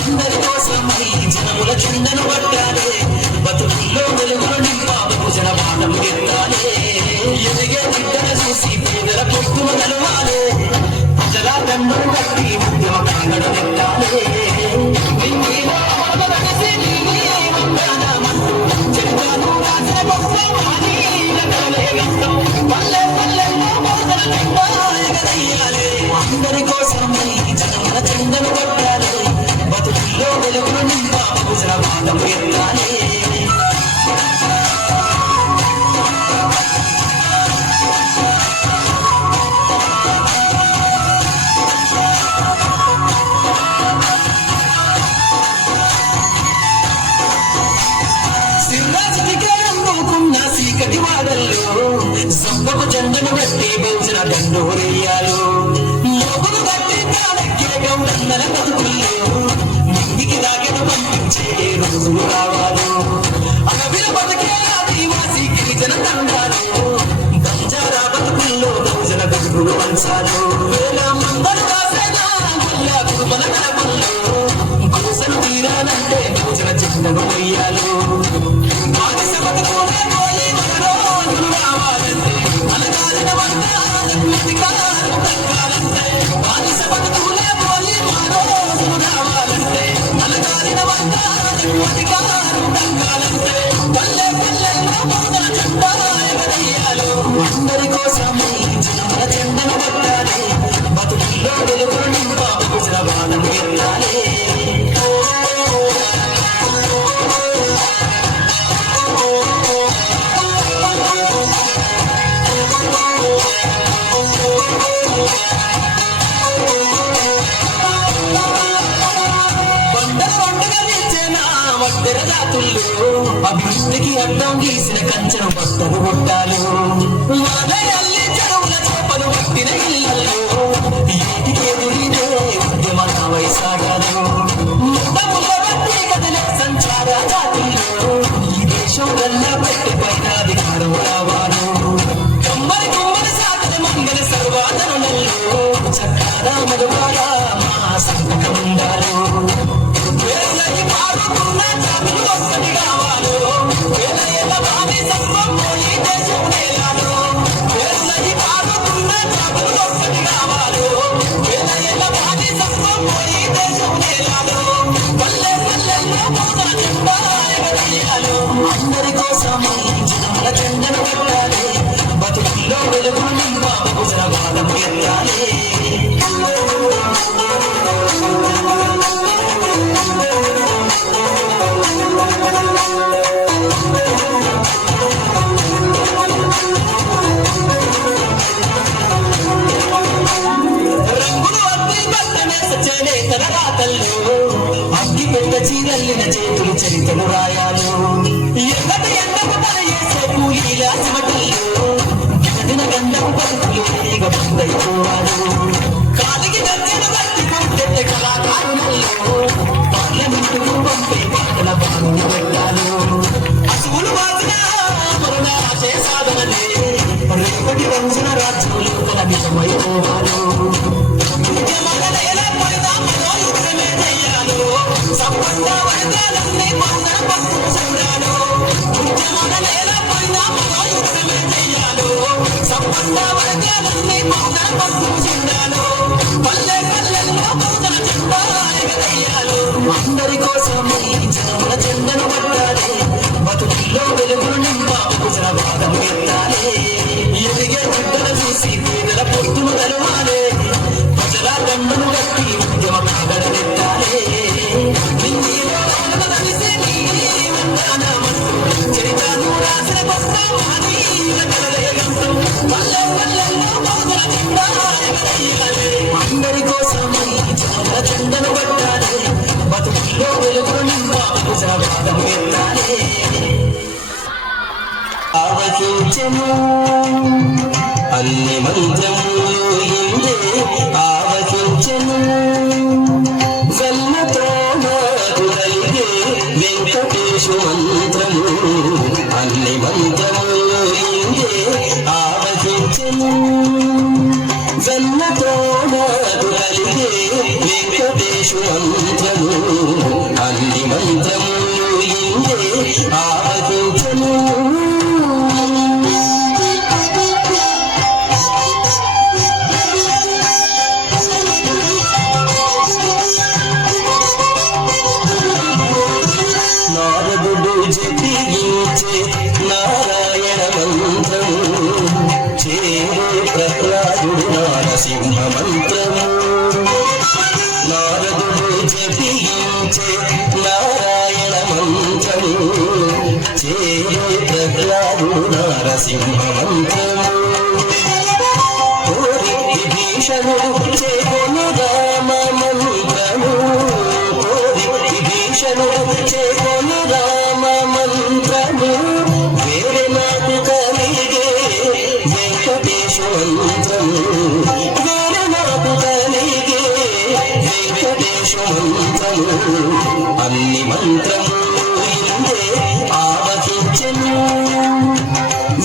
అందరి కోసం జనముల చందను కొట్టాలి బతుకుల్లో వెలుగులు నింపా హుజరాబాదం ఎత్తాలి సంబకు జెండను బట్టి బౌజన దండోరేయాలు లోగులు బట్టి గౌరన్నల బతుకుల్లో నిండికి రాగను పంపించే రోజులు రావాలి అడవిల బతికే ఆదివాసీ గిరిజన తండాలు బంజారా బతుకుల్లో బౌజన బతుకులు పంచాలు వేల మందరు కాసేదా గుల్లా గురుబల కలపల్లో గురుసను తీరాలంటే బౌజన జెండను వేయాలు బానిస బతుకునే పోయి రోజులు రావాలంటే అలగాలిన అధికారం తగ్గాలంటే బానిస బతుకులే పోయి రోజులు రావాలంటే అలగాలిన అధికారం తగ్గాలంటే పల్లె పల్లెల్లో బౌద్ధన జెండా ఎగరేయాలి అందరి కోసమే జనముల జెండను కొట్టాలి బతుకుల్లో వెలుగులు నింపా హుజరాబాదం ఎత్తాలి అభివృద్ధికి అడ్డం గీసిన కంచెను బట్టలు కొట్టాలు వానయల్లి చెరువుల చేపలు పట్టిన ఇళ్ళల్లో ఏటికి ఎదురినే ఉద్యమన వైసాగాలు ముద్దముల బట్టి కదిలే సంచార జాతుల్లో ఈ దేశం గల్లా పెట్టి పైన అధికారం రావాలు కమ్మరి కుమ్మరి సాగర మంగళ సర్వాదరణల్లో చక్కారా మరువారా మా సంతకం ఉండాలి పాడుతున్న జాతులు ఒక్కటి కావాలు వేల బావి సత్వం పోయి దేశం నేలాలు పాడుతున్న జాతులు ఒక్కటి కావాలు వేల బావి సత్వం పోయి దేశం నేలాలు పల్లె పల్లెల్లో బౌద్ధ జెండా ఎగరేయాలు అందరి కోసమే జనముల జెండను కొట్టాలి బతుకుల్లో వెలుగులు నింపా హుజరాబాదం ఎత్తాలి అగ్గి పెట్ట చీరల్లిన చేతులు చరితలు రాయాలు ఎండకు ఎండకు తలయేసే కూలీల చెమటల్లో దిన గండకు పలుకులు తీగ బందైపోవాలు కాలికి దర్జన బట్టి కొట్టెట్టే కళాకారులలో పార్లమెంటుకు పంపే పాటల బాను పెట్టాలు అసువులు వాసిన మరణాశే సాధనలే రేపటి రోజున రాజ్యంలో కలమితమైపోవాలు సంపన్న వర్గాలన్నీ పొందన పట్టు చూడాలో ఉద్యమన నేల పైన మనం యుద్ధమే చెయ్యాలో సంపన్న వర్గాలన్నీ పొందన పట్టు చూడాలో పల్లె పల్లెల్లో పొందన జెండా ఎగరేయాలో అందరి కోసమే జనముల జెండను పట్టాలి బతుకుల్లో వెలుగులు నింపాకు జనవాదం ఎత్తాలి ఎదిగే బిడ్డలు చూసి పేదల పొత్తులు తెలవాలి ప్రజల గండును కట్టి ఉద్యమ కాగడనెత్తాలి చరిత్రను రాసిన పుస్తకాన్ని పల్లె పల్లెల్లో పౌరుల జెండా ఎగరేయాలి అందరి కోసమే జనముల జెండను పట్టాలి బతుకుల్లో వెలుగులు నింపాకు జనవాదం ఎత్తాలి ఆవహించెను అన్ని మంత్రములు ఇందే ఆవహించెను జన్మతో నాకు కలిగే వెంకటేశు మంత్రము అన్ని మంత్రములు ఇందే ఆవహించెను జన్మతో నాకు కలిగే వెంకటేశు మంత్రము అన్ని మంత్రములు ఇందే ఆవహించెను నారాయణ మంత్రము చేరు ప్రహ్లాదుడు నారసింహ మంత్రము నారదుడు జపించే నారాయణ మంత్రము చేరు ప్రహ్లాదుడు నారసింహ మంత్రము కోరి విభీషణుడు చేకొను రామ మంత్రము కోరి విభీషణుడు చేకొను రామ మంత్రము వేరే నాకు కలిగే వెంకటేశు మంత్రము వేరే నాకు కలిగే వెంకటేశు మంత్రము అన్ని మంత్రము ఇందే ఆవహించెను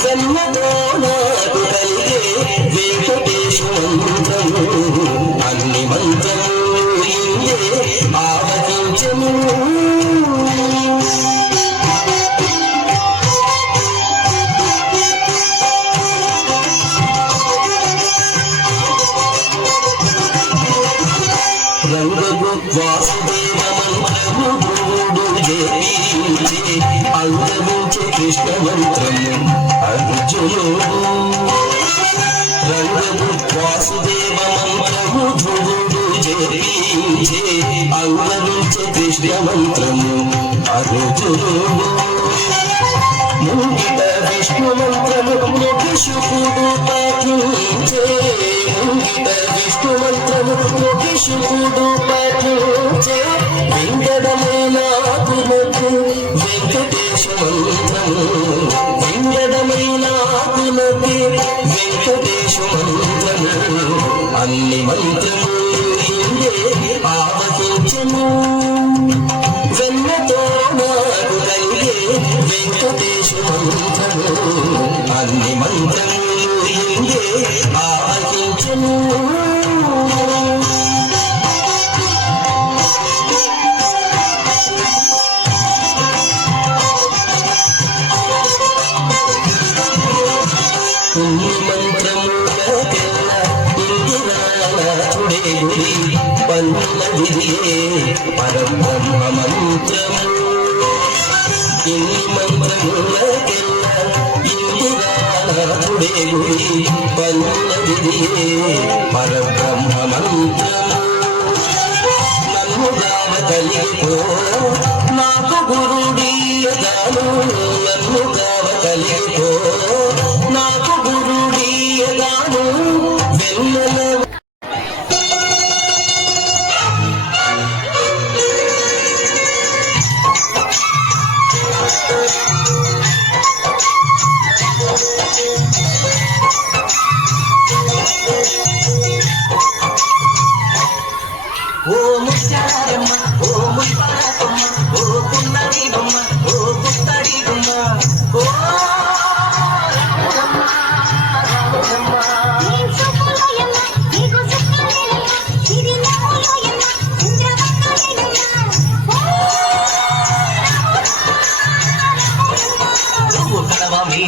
జన్మతో నాకు కలిగే వెంకటేశు మంత్రము అన్ని మంత్రము ఇందే ఆవహించెను రంగగు వాసుదేవ మంత్రము గురుడు జయించే అంగవించే కృష్ణ మంత్రము అర్జునుడు రంగగు వాసుదేవ మంత్రము గురుడు జయించే అంగవించే కృష్ణ మంత్రము అర్జునుడు ముంగిట విష్ణు మంత్రము శుకుడు పాటించే ముంగిట విష్ణు మంత్రము శుకుడు పాటించే వెంకటమే నాకు నకు వెంకటేశ మంత్రము వెంకటమే నాకు నకు వెంకటేశ మంత్రము అన్ని మంత్రము ఇందే ఆవహించెను జన్మతో నాకు కలిగే వెంకటేశు మంత్రము అన్ని మంత్రము ఇందే ఆవహించెను ఇన్ని మంత్రములకెల్ల ఇందిరానాథుడే గురి పన్నుల విధియే పరబ్రహ్మ మంత్రము ఇన్ని మంత్రములకెల్ల ఇందిరానాథుడే గురి పన్నుల విధియే పరబ్రహ్మ మంత్రము నన్ను గావ కలిగిపో నాకు గురుడీయగాను నన్ను గావ కలిగిపో నాకు గురుడీయగాను వెన్నెల ఓ ముత్యాలమ్మ ఓ ముత్యాలమ్మ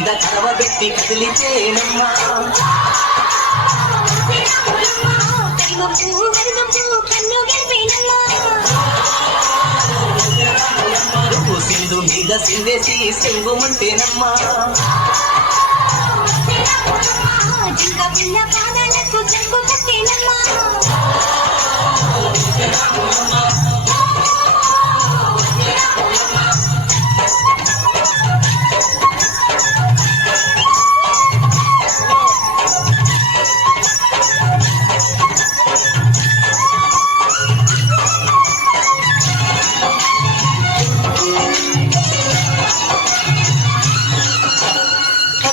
మీద కరవబెట్టి కదిలిచేనమ్మా నువ్వు సింధు మీద సిందేసి సింగుమంటేనమ్మా పాదాలకు చెంగు పుట్టినమ్మా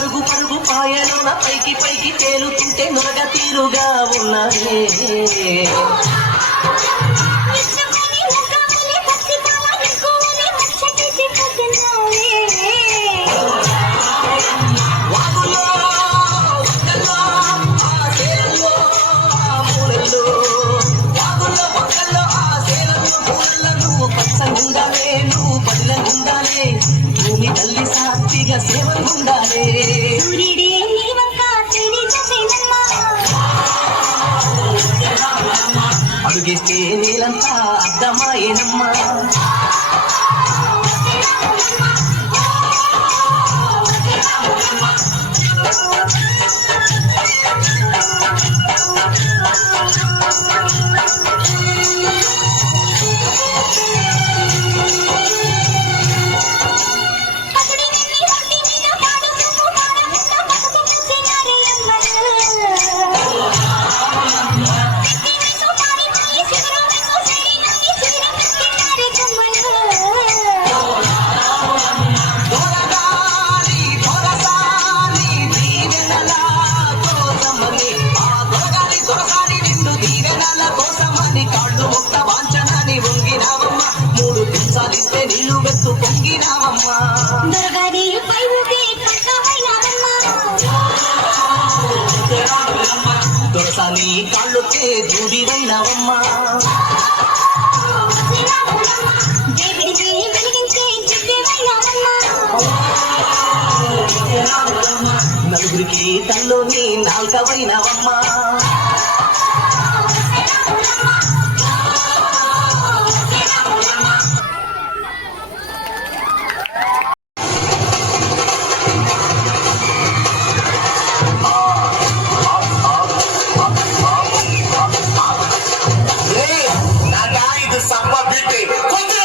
పరుగు పరుగు పాయలోన పైకి పైకి తేలుతుంటే నురగ తీరుగా ఉన్నదే వాగులో వంకల్లో ఆ సేలల్లో ఆ మూలల్లో వాగులో వంకల్లో ఆ సేలల్లో మూలల్లో నువ్వు పచ్చగుండాలే నువ్వు పదిలంగుండాలే భూమి తల్లి సాక్షిగా సేవలుండాలే సూర్యుడే నీ వంక తిరిగి చూసినమ్మా అడుగేస్తే నేలంతా అర్థమాయేనమ్మా దొరగాలి దొరసాని దీవెనల కోసమని ఆ దొరగాలి దొరసాని నిన్ను దీవెనల కోసమని కాళ్ళు ముక్త వాంఛనని వంగినావమ్మ మూడు దించాలిస్తే నీళ్లు వెత్తు పొంగినావమ్మా దొరగారి పై ఊపి కంటమైనావమ్మా దొరసాని కాళ్ళొచ్చే దూడివైనవమ్మా దేవుడికి వెలిగించే దివ్యమైనావమ్మా నలుగురికి తల్లోని నాల్కవైనవమ్మా ಇದು ಸಪ್ಪ ಬಿಟ್ಟು ಕುಂದ್ರ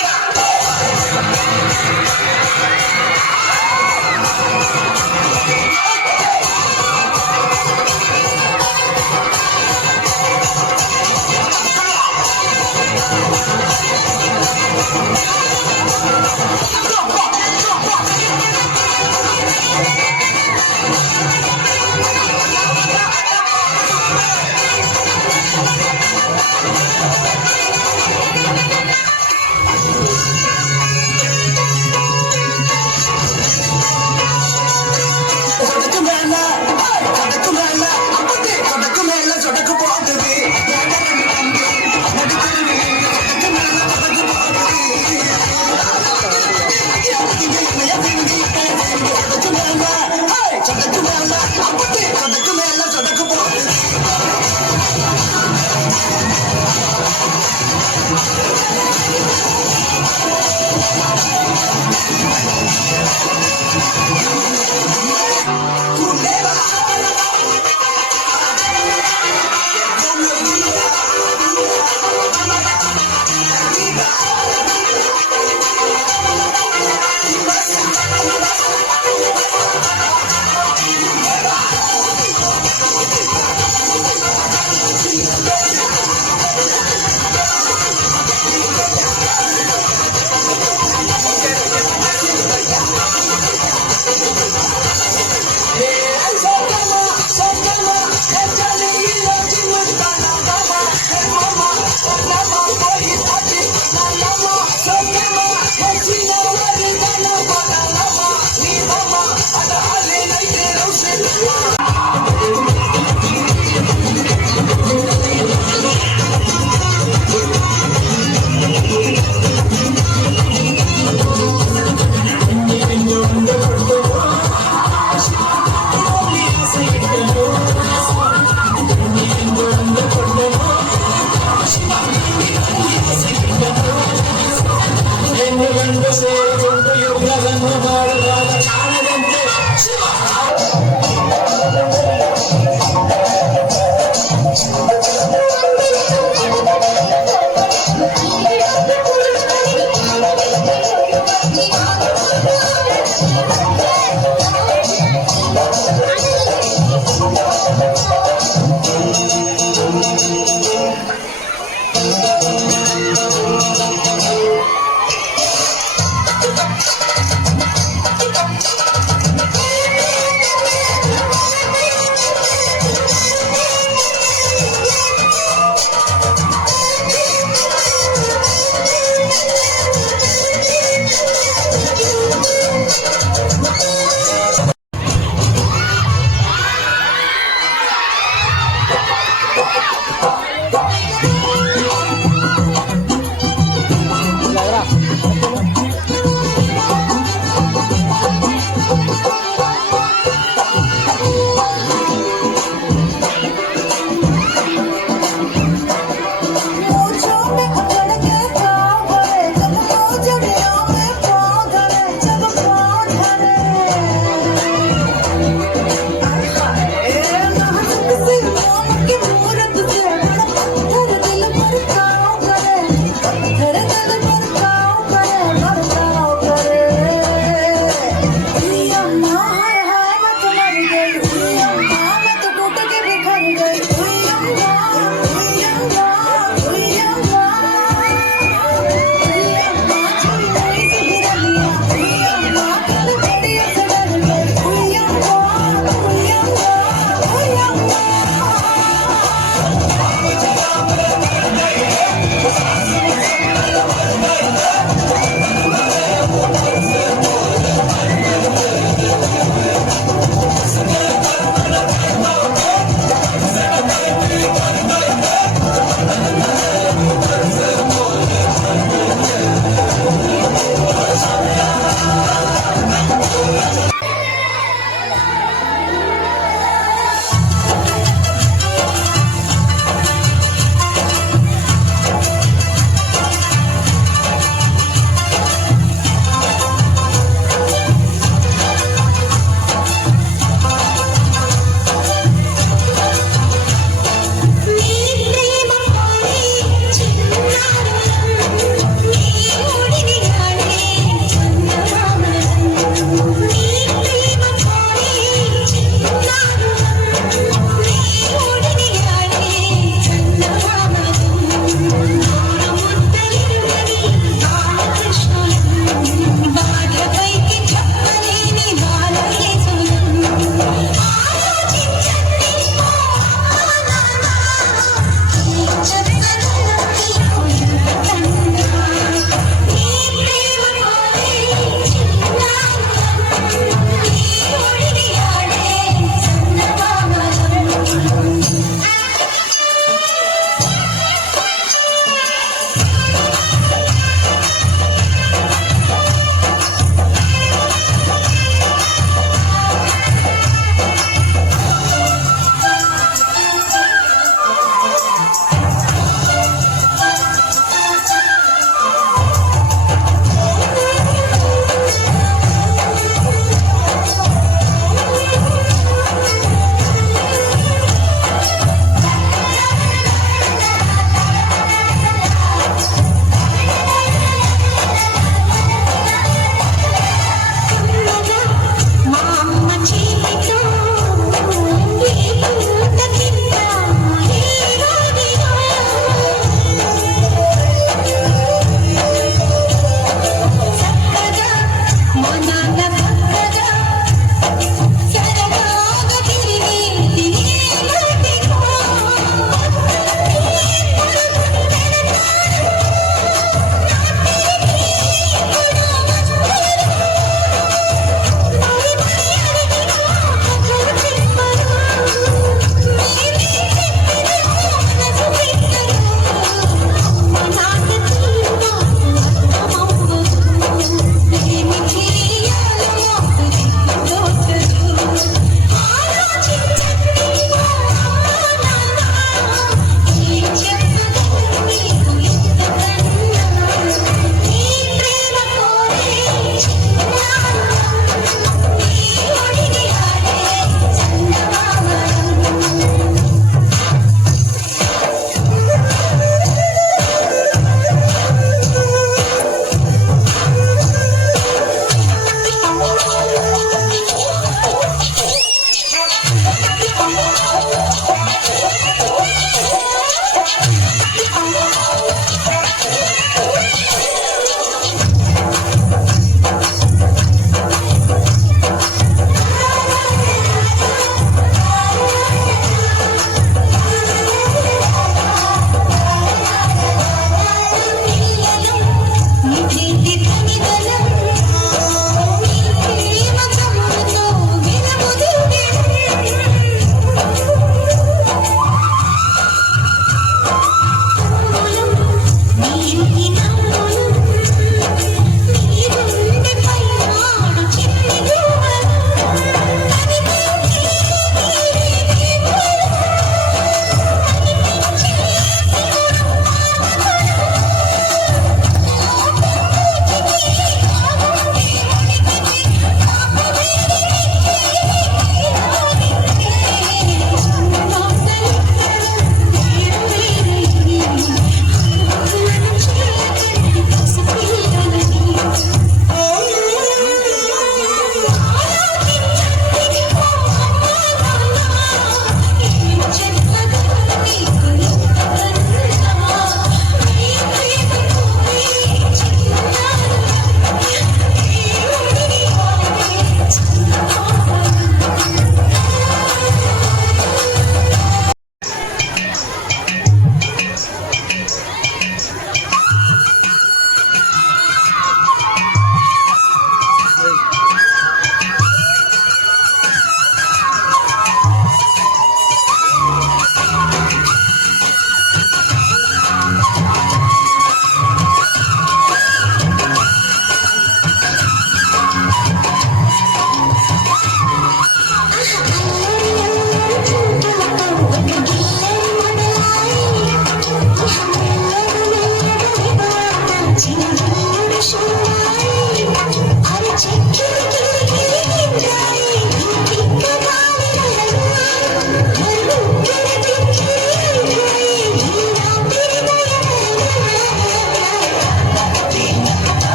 రెండు ಸೇರಿಕೊಂಡು ಯುಗವನ್ನು ಮಾಡುವಾಗ ಕಾಣದಂತೆ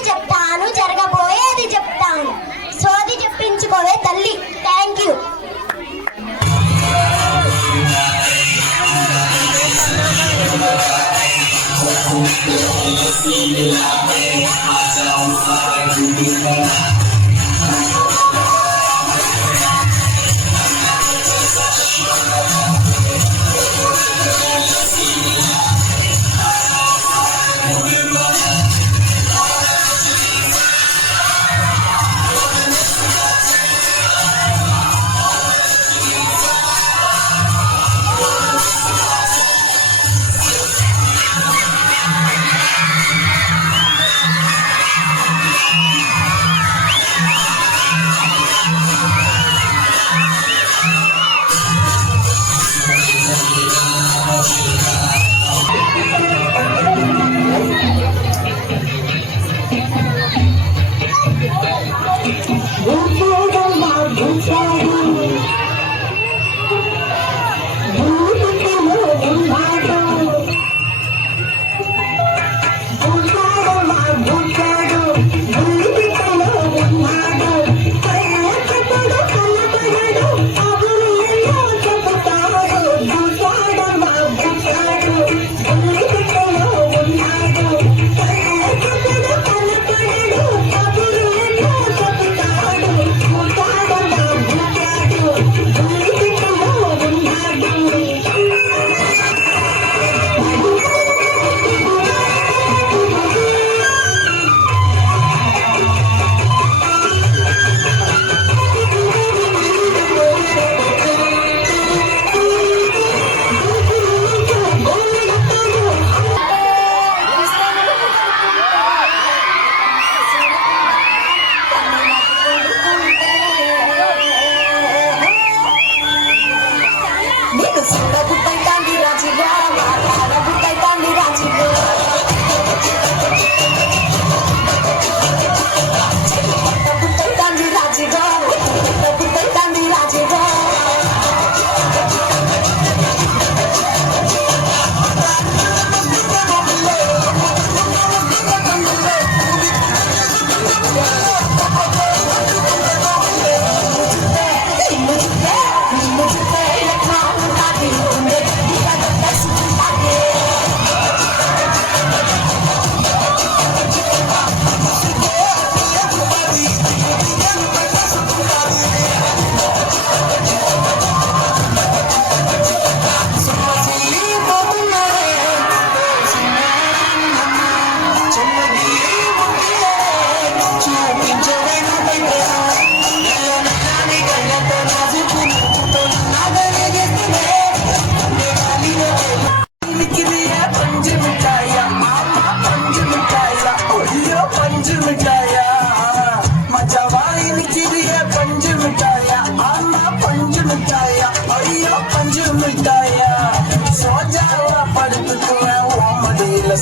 జరిగింది చెప్తాను, జరగబోయేది చెప్తాను. సోది చెప్పించుకోవే తల్లి. Thank you.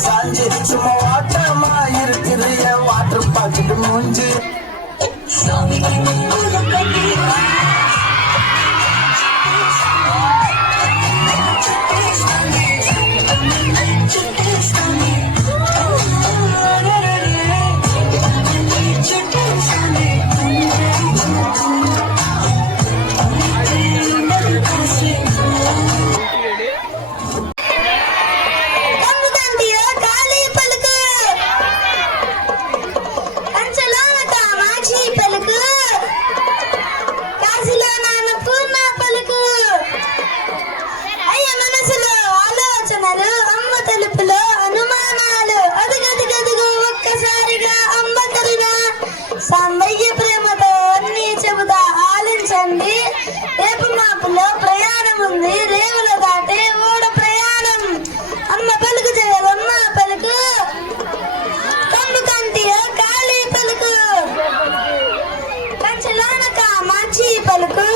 சாஞ்சு சும்மா வாட்டமா இருக்கிற வாட்டர் பாக்கெட் மூஞ்சி సాంబయ్య ప్రేమతో అన్ని చెబుతా ఆలించండి. రేపు మాపులో ప్రయాణం ఉంది, రేవుల దాటే ఓడ ప్రయాణం. అమ్మ పలుకు చేయవమ్మ పలుకు, కండు కంటియ కాళీ పలుకు, కంచెలోన కామాక్షి పలుకు,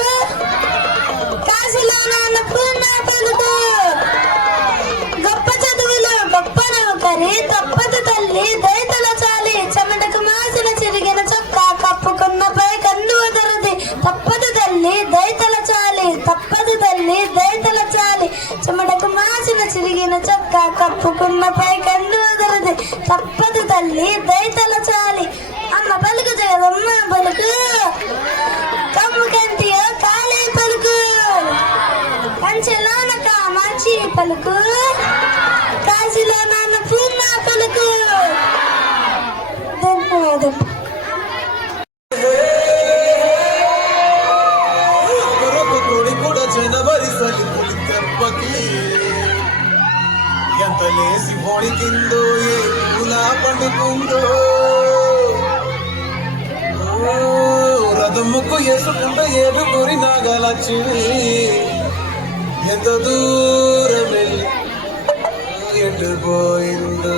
కాశీలోన పూర్ణ పలుకు. గొప్ప చదువులో గొప్ప నౌకరి తప్పదు తల్లి దయతల చాలి. చెమటకు మాసిన చిరిగిన చొక్కా కప్పుకున్నపై కన్ను వదరది. తప్పదు తల్లి దయతల చాలి, తప్పదు తల్లి దయతల చాలి. చెమటకు మాసిన చిరిగిన చొక్కా కప్పుకున్నపై కన్ను వదరది. తప్పదు తల్లి దయతల చాలి. ముగ్గు వేసుకుంటూ ఏడుగురి నాగలక్ష్మి ఎంత దూరం వెళ్ళి ఎటు పోయిందో